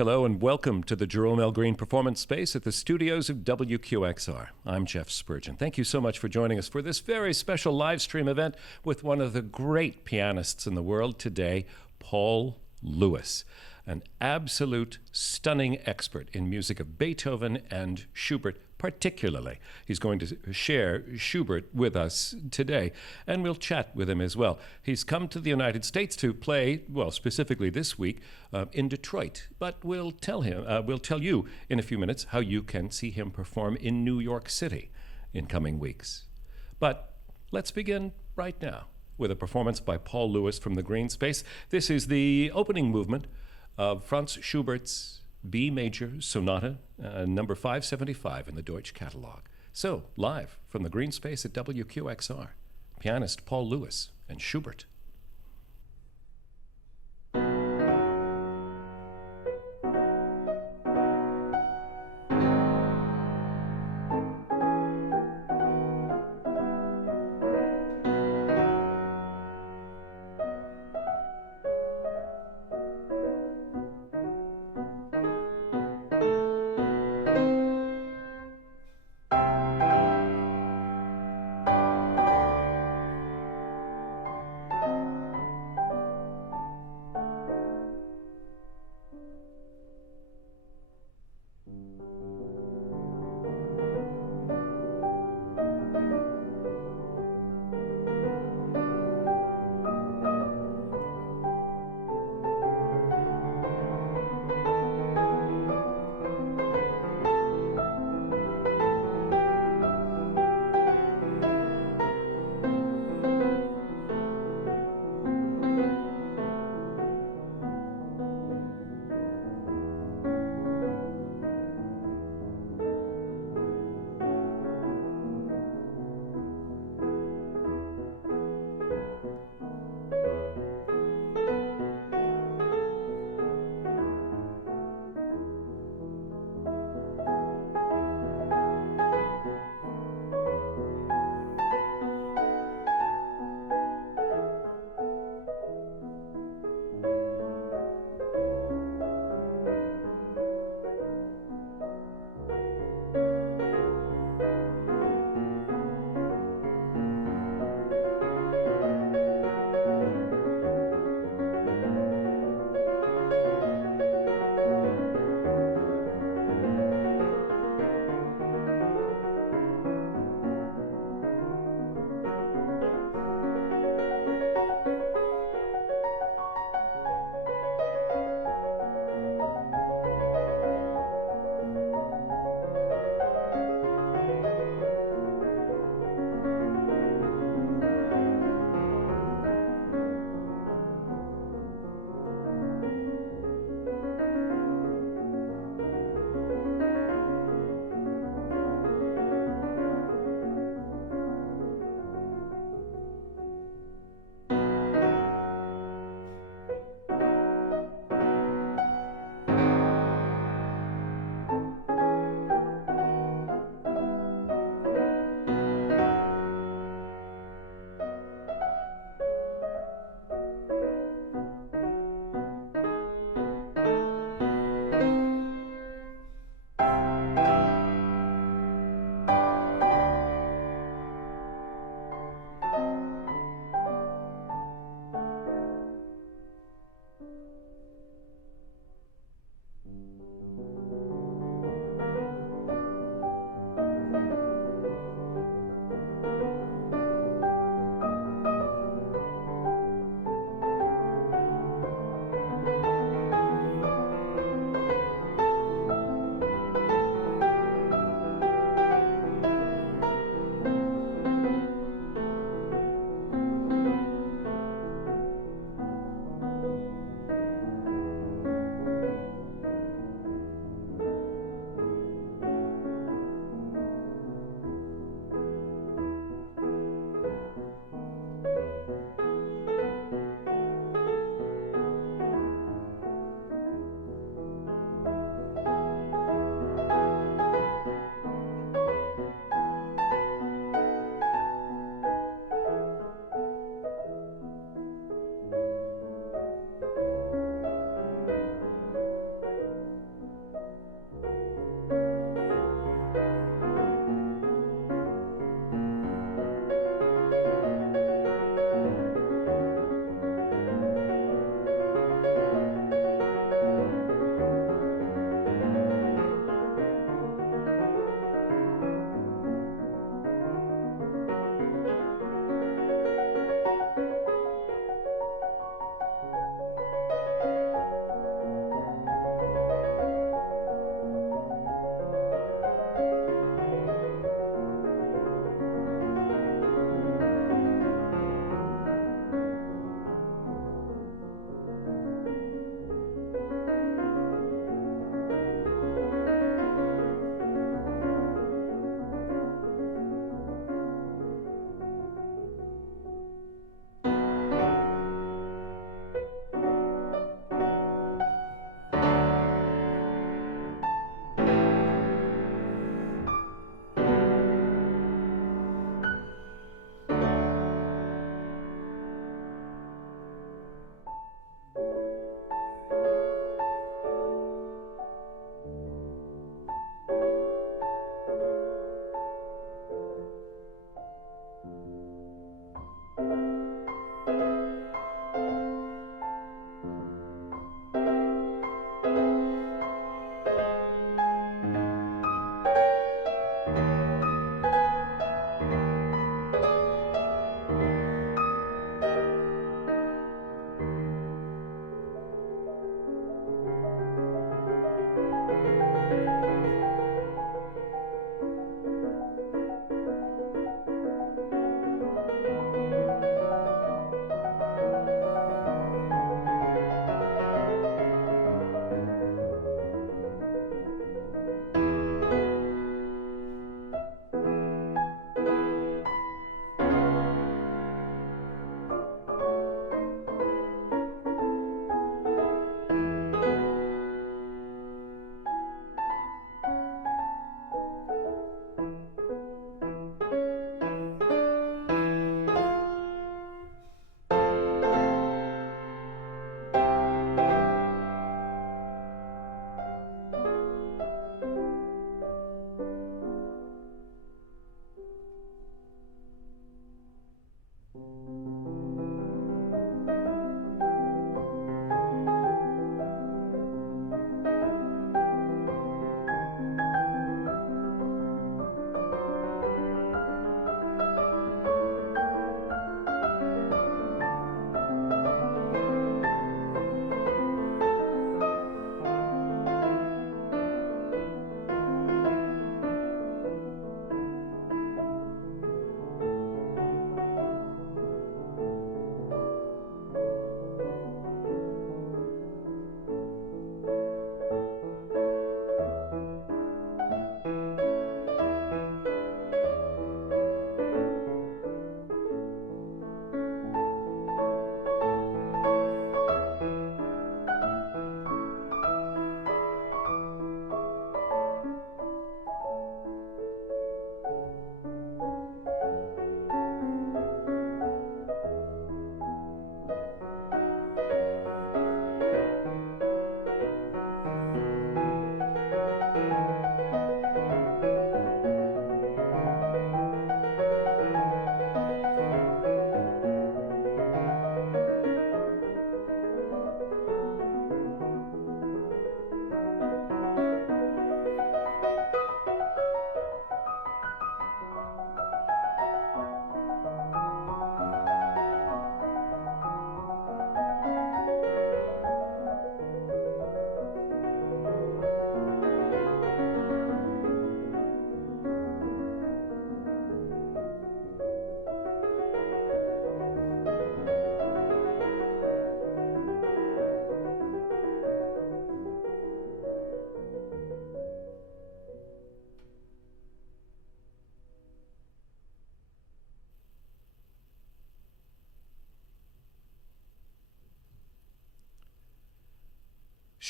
Hello and welcome to the Jerome L. Green Performance Space at the studios of WQXR. I'm Jeff Spurgeon. Thank you so much for joining us for this very special live stream event with one of the great pianists in the world today, Paul Lewis, an absolute stunning expert in music of Beethoven and Schubert particularly. He's going to share Schubert with us today, and we'll chat with him as well. He's come to the United States to play, well, specifically this week, in Detroit, but we'll tell you in a few minutes how you can see him perform in New York City in coming weeks. But let's begin right now with a performance by Paul Lewis from the Green Space. This is the opening movement of Franz Schubert's B major Sonata, number 575 in the Deutsch catalog. So, live from the Green Space at WQXR, pianist Paul Lewis and Schubert.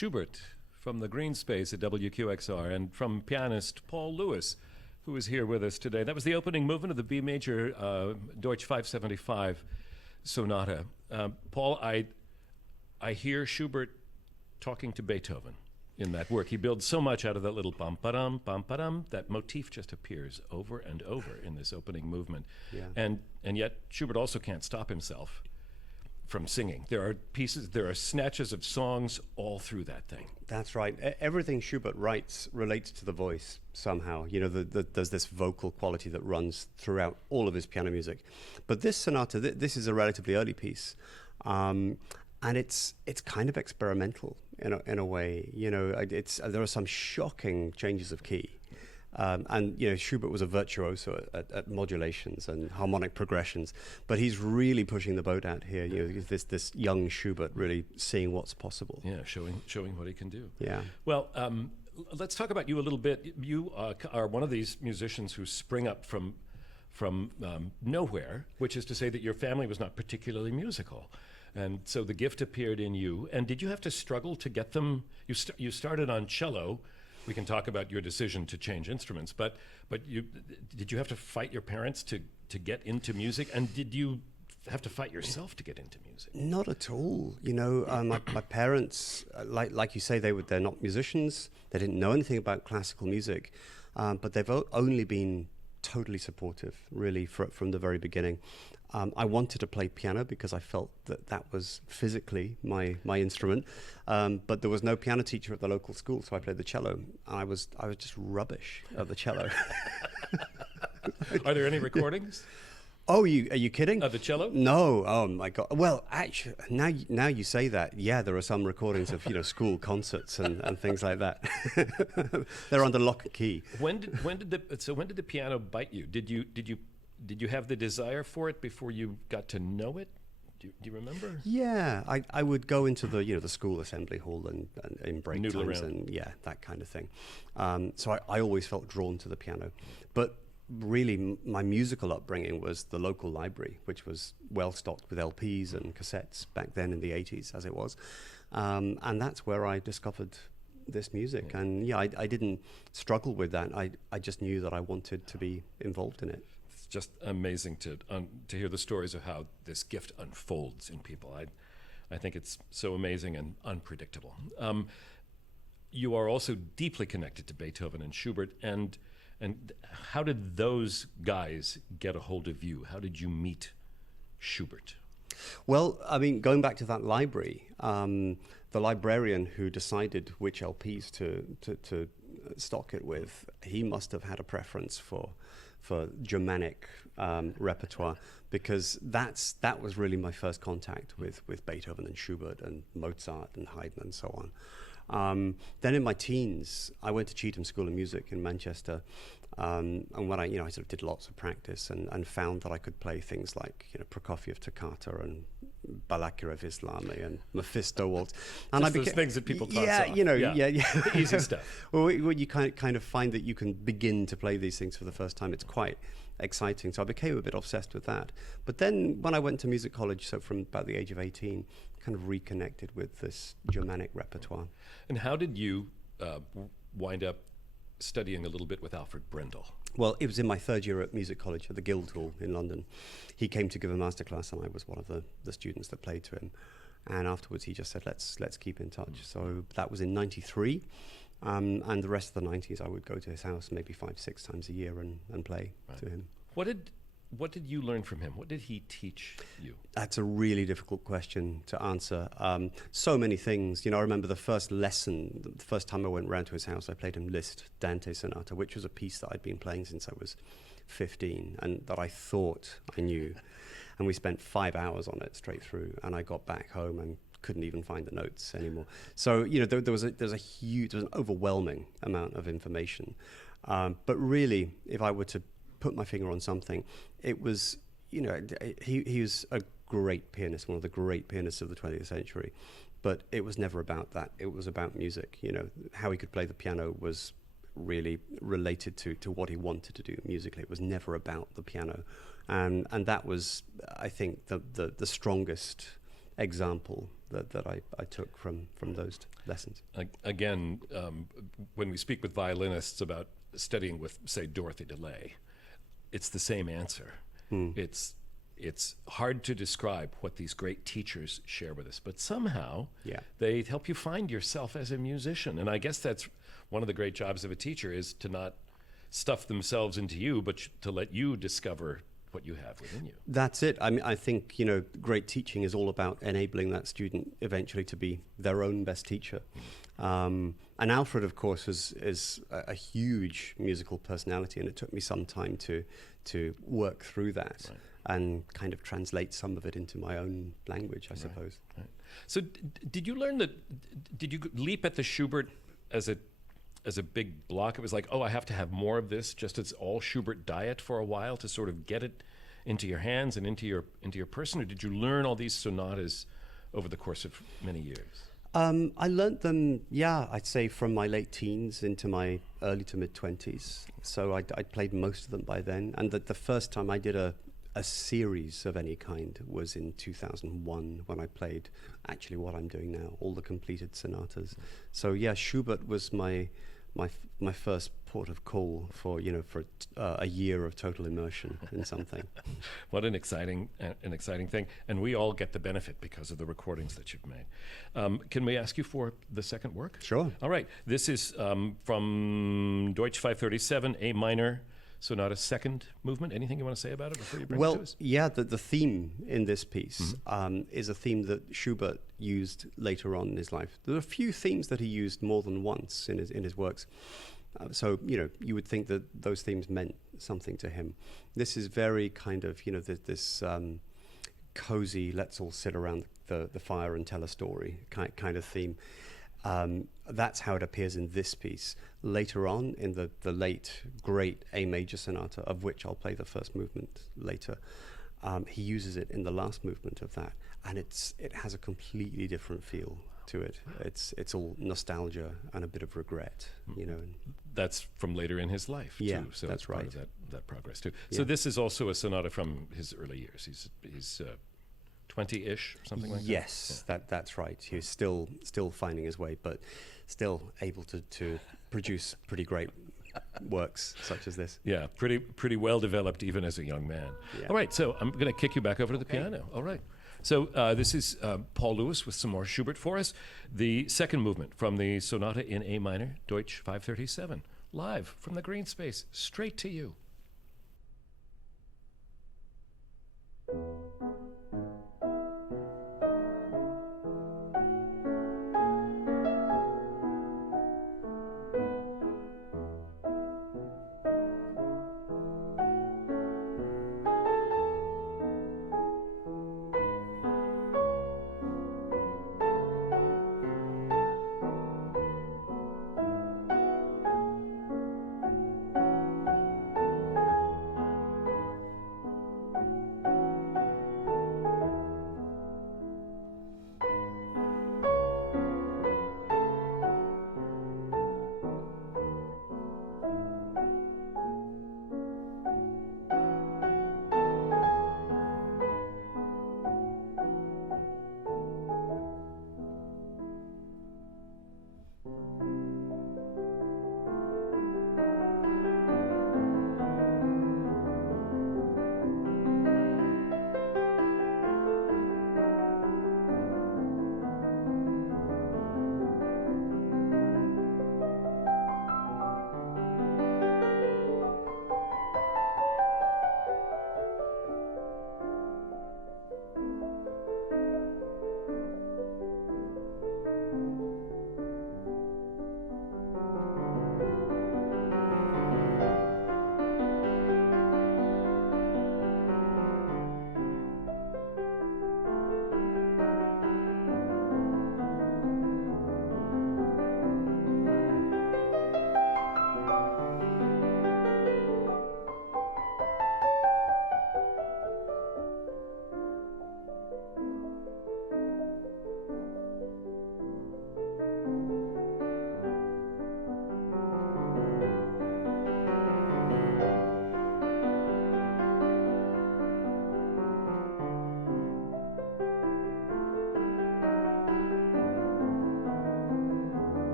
Schubert from the green space at WQXR, and from pianist Paul Lewis, who is here with us today. That was the opening movement of the B major Deutsch 575 Sonata. Paul, I hear Schubert talking to Beethoven in that work. He builds so much out of that little bum-ba-dum, bum-ba-dum. That motif just appears over and over in this opening movement. Yeah. And yet Schubert also can't stop himself from singing. There are snatches of songs all through that thing. That's right. Everything Schubert writes relates to the voice somehow. You know, there's this vocal quality that runs throughout all of his piano music. But this sonata, this is a relatively early piece, and it's kind of experimental in a way. You know, there are some shocking changes of key. And you know, Schubert was a virtuoso at modulations and harmonic progressions, but he's really pushing the boat out here. You know, this young Schubert really seeing what's possible. Yeah, showing what he can do. Yeah. Well, let's talk about you a little bit. You are one of these musicians who spring up from nowhere, which is to say that your family was not particularly musical. And so the gift appeared in you. And did you have to struggle to get them? You started on cello. We can talk about your decision to change instruments, but did you have to fight your parents to get into music? And did you have to fight yourself to get into music? Not at all. You know, my parents, like you say, they're not musicians. They didn't know anything about classical music, but they've only been totally supportive, really, from the very beginning. I wanted to play piano because I felt that was physically my instrument, but there was no piano teacher at the local school, so I played the cello. I was just rubbish at the cello. Are there any recordings? Oh, are you kidding? Of the cello? No. Oh my God. Well, actually, now you say that, yeah, there are some recordings of school concerts and things like that. They're under lock and key. When did the piano bite you? Did you have the desire for it before you got to know it? Do you remember? Yeah, I would go into the school assembly hall and in break Noodle times around. and that kind of thing. So I always felt drawn to the piano, but really my musical upbringing was the local library, which was well stocked with LPs and cassettes back then in the 80s, as it was, and that's where I discovered this music. Yeah. And yeah, I didn't struggle with that. I just knew that I wanted to be involved in it. It's just amazing to hear the stories of how this gift unfolds in people. I think it's so amazing and unpredictable. You are also deeply connected to Beethoven and Schubert, and how did those guys get a hold of you? How did you meet Schubert? Well, I mean, going back to that library, the librarian who decided which LPs to stock it with, he must have had a preference for Germanic repertoire, because that was really my first contact with Beethoven and Schubert and Mozart and Haydn and so on. Then in my teens, I went to Cheetham School of Music in Manchester, and when I sort of did lots of practice and found that I could play things like Prokofiev Toccata and Balakirev Islami and Mephisto Waltz, and Just those things that people toss off. The easy stuff. Well, you kind of find that you can begin to play these things for the first time. It's quite exciting. So I became a bit obsessed with that. But then when I went to music college, so from about the age of 18, kind of reconnected with this Germanic repertoire. And how did you wind up studying a little bit with Alfred Brendel? Well, it was in my third year at music college at the Guildhall in London. He came to give a masterclass, and I was one of the students that played to him. And afterwards, he just said, let's keep in touch. So that was in '93. And the rest of the 90s, I would go to his house maybe 5-6 times a year and play to him. What did you learn from him? What did he teach you? That's a really difficult question to answer. So many things. I remember the first lesson, the first time I went round to his house, I played him Liszt Dante Sonata, which was a piece that I'd been playing since I was 15 and that I thought I knew. And we spent 5 hours on it straight through, and I got back home and couldn't even find the notes anymore. So, there was an overwhelming amount of information. But really, if I were to put my finger on something, it was, he was a great pianist, one of the great pianists of the 20th century, but it was never about that. It was about music. How he could play the piano was really related to what he wanted to do musically. It was never about the piano. And that was, I think, the strongest example that I took from those lessons. Again, when we speak with violinists about studying with, say, Dorothy DeLay, it's the same answer. It's hard to describe what these great teachers share with us, but somehow they help you find yourself as a musician. And I guess that's one of the great jobs of a teacher, is to not stuff themselves into you, but to let you discover what you have within you. That's it. I mean, I think, great teaching is all about enabling that student eventually to be their own best teacher. And Alfred, of course, is a huge musical personality, and it took me some time to work through that and kind of translate some of it into my own language, I suppose. Right. So did you learn that, did you leap at the Schubert as a big block? It was like, oh, I have to have more of this, just as all Schubert diet for a while to sort of get it into your hands and into your person? Or did you learn all these sonatas over the course of many years? I learnt them, I'd say from my late teens into my early to mid-20s. So I'd played most of them by then. And the first time I did a series of any kind was in 2001, when I played actually what I'm doing now, all the completed sonatas. So Schubert was my first port of call for a year of total immersion in something. What an exciting thing, and we all get the benefit because of the recordings that you've made. Can we ask you for the second work? Sure. All right. This is from Deutsch 537, A minor Sonata, second movement. Anything you want to say about it before you bring it to us? The theme in this piece is a theme that Schubert used later on in his life. There are a few themes that he used more than once in his works. So you would think that those themes meant something to him. This is very kind of, this cozy, let's all sit around the fire and tell a story kind of theme. That's how it appears in this piece. Later on, in the late, great A major sonata, of which I'll play the first movement later, he uses it in the last movement of that, and it has a completely different feel to it. It's all nostalgia and a bit of regret, That's from later in his life, too. So that's right. Part of that progress, too. So this is also a sonata from his early years. He's 20-ish, something like that? Yes, that's right. He's still finding his way, but still able to produce pretty great works such as this. Yeah, pretty well developed even as a young man. Yeah. All right, so I'm going to kick you back over to the piano. All right. So this is Paul Lewis with some more Schubert for us. The second movement from the Sonata in A minor, Deutsch 537, live from the green space, straight to you.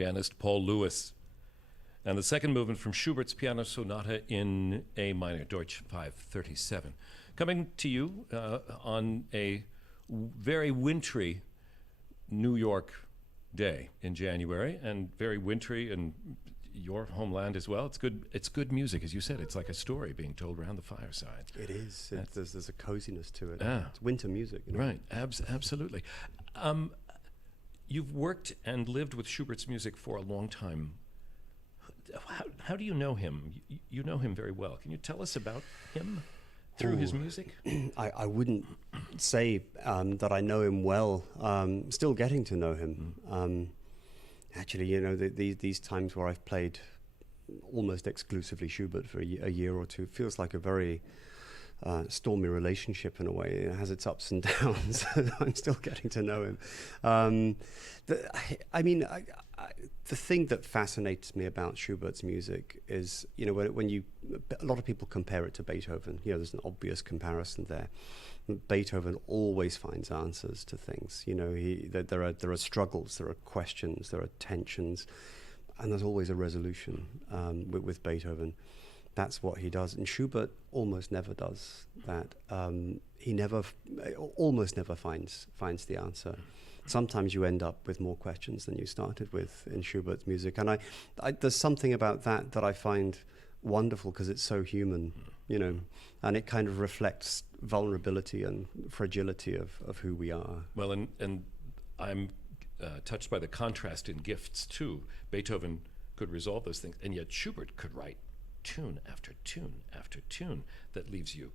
pianist Paul Lewis. And the second movement from Schubert's Piano Sonata in A minor, Deutsch 537. Coming to you on a very wintry New York day in January, and very wintry in your homeland as well. It's good music, as you said. It's like a story being told around the fireside. It is. There's a coziness to it. Ah. It's winter music. You know? Right, absolutely. You've worked and lived with Schubert's music for a long time. How do you know him? You know him very well. Can you tell us about him through his music? I wouldn't say that I know him well. Still getting to know him. Actually, you know, these times where I've played almost exclusively Schubert for a year or two feels like a very stormy relationship in a way. It has its ups and downs. I'm still getting to know him. The thing that fascinates me about Schubert's music is, you know, when a lot of people compare it to Beethoven. You know, there's an obvious comparison there. Beethoven always finds answers to things. You know, there are struggles, there are questions, there are tensions, and there's always a resolution with Beethoven. That's what he does, and Schubert almost never does that. He almost never finds the answer. Sometimes you end up with more questions than you started with in Schubert's music, and there's something about that I find wonderful because it's so human, you know, and it kind of reflects vulnerability and fragility of who we are. Well, and I'm touched by the contrast in gifts too. Beethoven could resolve those things, and yet Schubert could write tune after tune after tune that leaves you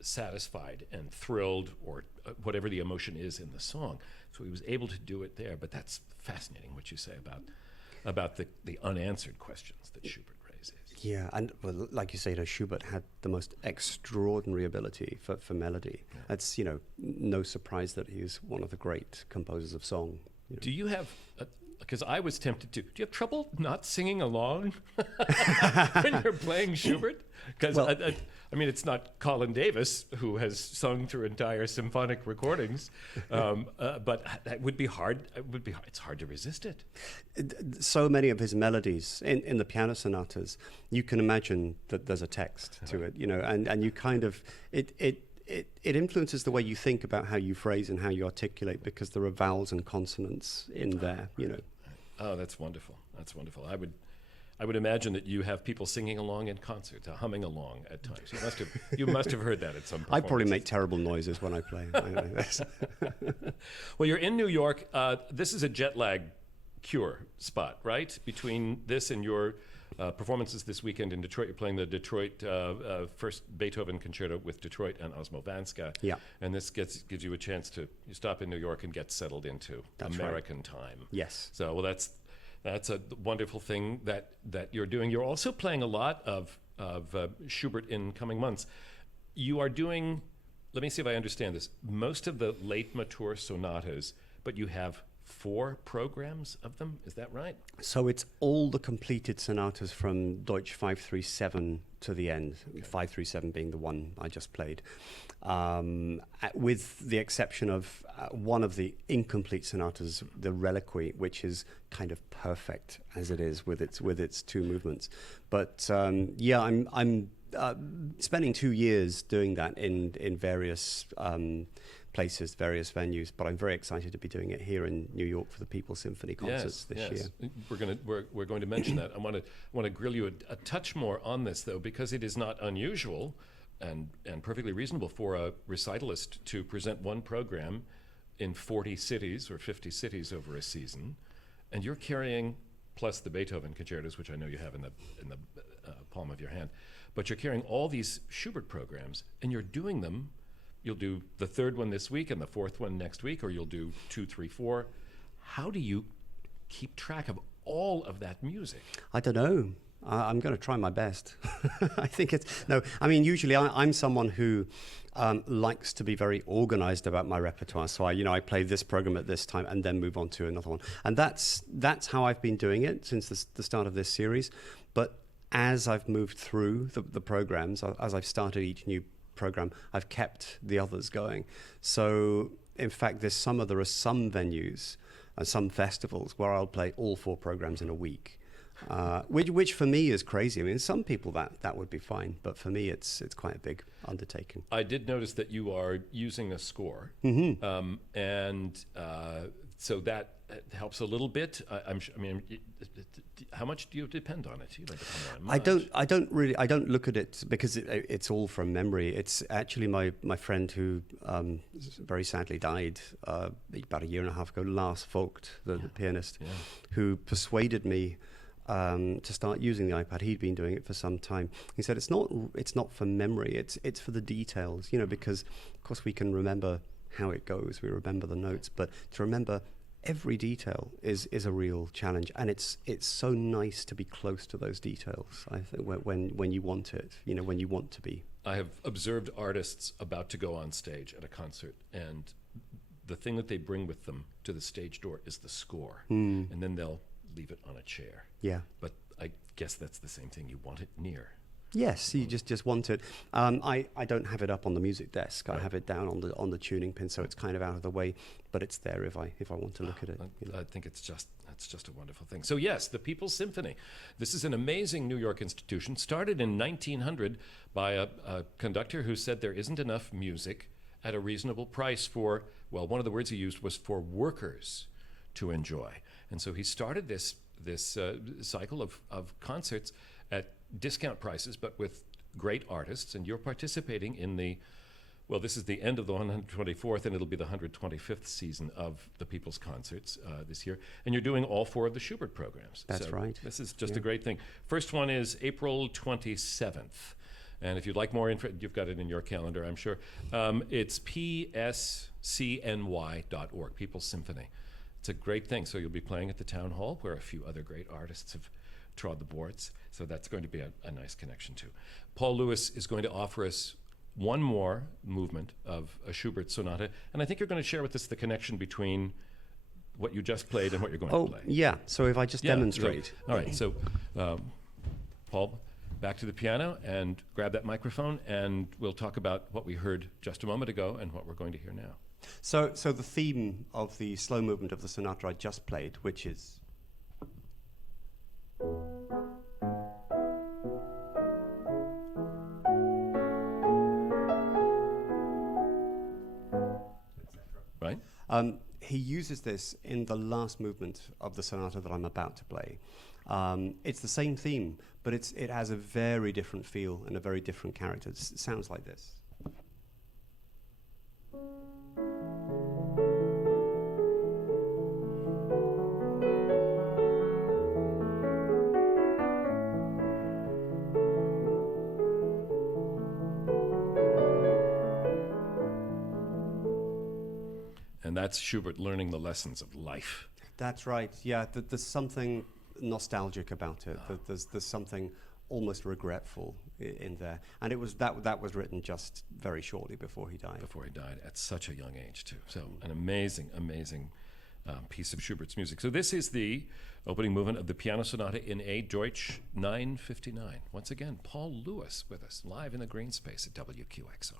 satisfied and thrilled, or whatever the emotion is in the song. So he was able to do it there. But that's fascinating what you say about the unanswered questions that Schubert raises. Yeah, and well, like you say, you know, Schubert had the most extraordinary ability for melody. Yeah. It's, you know, no surprise that he's one of the great composers of song. You know. Do you have, because I was tempted to, do you have trouble not singing along when you're playing Schubert? Because, well, I mean, it's not Colin Davis, who has sung through entire symphonic recordings, but it would be hard. It's hard to resist it. So many of his melodies in the piano sonatas, you can imagine that there's a text to it, you know, and you kind of, it influences the way you think about how you phrase and how you articulate, because there are vowels and consonants in there, you know. Oh, that's wonderful. That's wonderful. I would imagine that you have people singing along in concert, humming along at times. You must have heard that at some point. I probably make terrible noises when I play. Well, you're in New York. This is a jet lag cure spot, right? Between this and your performances this weekend in Detroit, you're playing the Detroit first Beethoven concerto with Detroit and Osmo Vanska. Yeah. And this gives you a chance to stop in New York and get settled into American time. Yes. So, well, that's a wonderful thing that you're doing. You're also playing a lot of Schubert in coming months. You are doing, let me see if I understand this, most of the late mature sonatas, but you have 4 programs of them, is that right? So it's all the completed sonatas from Deutsch 537 to the end, okay. 537 being the one I just played, with the exception of one of the incomplete sonatas, the Reliquy, which is kind of perfect as it is with its 2 movements. But yeah, I'm spending 2 years doing that in various places, various venues, but I'm very excited to be doing it here in New York for the People's Symphony concerts this year. We're going to mention that. I want to grill you a touch more on this, though, because it is not unusual and perfectly reasonable for a recitalist to present one program in 40 cities or 50 cities over a season, and you're carrying, plus the Beethoven concertos, which I know you have in the palm of your hand, but you're carrying all these Schubert programs, and you're doing them. You'll do the 3rd one this week and the 4th one next week, or you'll do 2, 3, 4. How do you keep track of all of that music? I don't know. I'm going to try my best. I think usually I'm someone who likes to be very organized about my repertoire. So I play this program at this time and then move on to another one. And that's how I've been doing it since the start of this series. But as I've moved through the programs, as I've started each new program, I've kept the others going. So in fact, this summer there are some venues and some festivals where I'll play all 4 programs in a week. Which for me is crazy. I mean, some people that would be fine, but for me, it's quite a big undertaking. I did notice that you are using a score, and so that helps a little bit. I mean, how much do you depend on it? You don't depend on it much. I don't look at it because it's all from memory. It's actually my friend who very sadly died about a year and a half ago, Lars Vogt, the pianist, who persuaded me to start using the iPad. He'd been doing it for some time. He said it's not for memory. It's for the details, because of course we can remember how it goes. We remember the notes, but to remember every detail is a real challenge, and it's so nice to be close to those details. I think when you want it, when you want to be. I have observed artists about to go on stage at a concert, and the thing that they bring with them to the stage door is the score, and then they'll leave it on a chair. Yeah. But I guess that's the same thing. You want it near. Yes, you just want it. I don't have it up on the music desk. Right. I have it down on the tuning pin, so it's kind of out of the way. But it's there if I want to look at it. I think it's just a wonderful thing. So yes, the People's Symphony. This is an amazing New York institution, started in 1900 by a conductor who said there isn't enough music at a reasonable price for, well, one of the words he used was for workers to enjoy. And so he started this cycle of concerts at discount prices, but with great artists. And you're participating in this is the end of the 124th, and it'll be the 125th season of the People's Concerts this year. And you're doing all 4 of the Schubert programs. That's right. This is just a great thing. First one is April 27th. And if you'd like more info, you've got it in your calendar, I'm sure. It's pscny.org, People's Symphony. It's a great thing. So you'll be playing at the Town Hall, where a few other great artists have trod the boards. So that's going to be a nice connection too. Paul Lewis is going to offer us one more movement of a Schubert sonata, and I think you're going to share with us the connection between what you just played and what you're going to play. Yeah. So if I just demonstrate. So, all right. So, Paul, back to the piano and grab that microphone, and we'll talk about what we heard just a moment ago and what we're going to hear now. So the theme of the slow movement of the sonata I just played, which is right? He uses this in the last movement of the sonata that I'm about to play. It's the same theme, but it has a very different feel and a very different character. It sounds like this. And that's Schubert learning the lessons of life. That's right. Yeah, there's something nostalgic about it. There's something almost regretful in there, and it was that was written just very shortly before he died. Before he died, at such a young age too. So an amazing piece of Schubert's music. So this is the opening movement of the Piano Sonata in A Deutsch 959. Once again, Paul Lewis with us live in the green space at WQXR.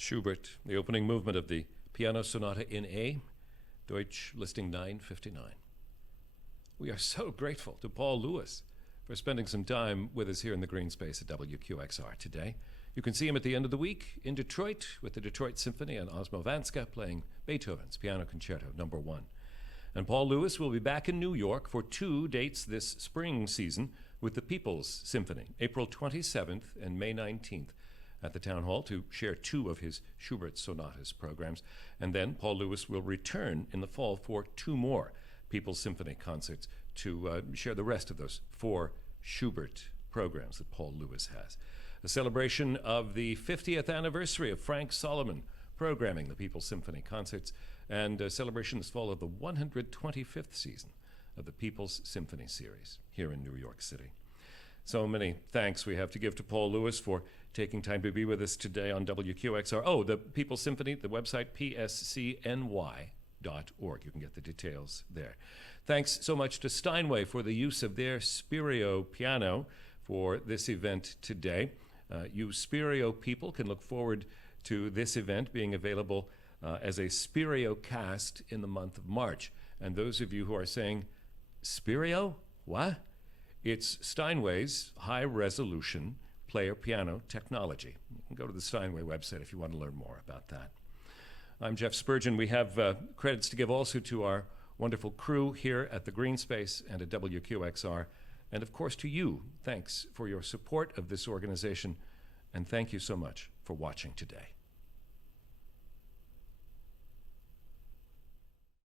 Schubert, the opening movement of the Piano Sonata in A, Deutsch listing 959. We are so grateful to Paul Lewis for spending some time with us here in the green space at WQXR today. You can see him at the end of the week in Detroit with the Detroit Symphony and Osmo Vanska playing Beethoven's Piano Concerto No. 1. And Paul Lewis will be back in New York for 2 dates this spring season with the People's Symphony, April 27th and May 19th at the Town Hall to share 2 of his Schubert sonatas programs. And then Paul Lewis will return in the fall for 2 more People's Symphony concerts to share the rest of those 4 Schubert programs that Paul Lewis has. A celebration of the 50th anniversary of Frank Solomon programming the People's Symphony concerts, and a celebration this fall of the 125th season of the People's Symphony series here in New York City. So many thanks we have to give to Paul Lewis for taking time to be with us today on WQXR. Oh, the People's Symphony, the website pscny.org. You can get the details there. Thanks so much to Steinway for the use of their Spirio piano for this event today. You Spirio people can look forward to this event being available as a Spirio cast in the month of March. And those of you who are saying, Spirio? What? It's Steinway's high-resolution player piano technology. You can go to the Steinway website if you want to learn more about that. I'm Jeff Spurgeon. We have credits to give also to our wonderful crew here at the Green Space and at WQXR. And of course to you, thanks for your support of this organization, and thank you so much for watching today.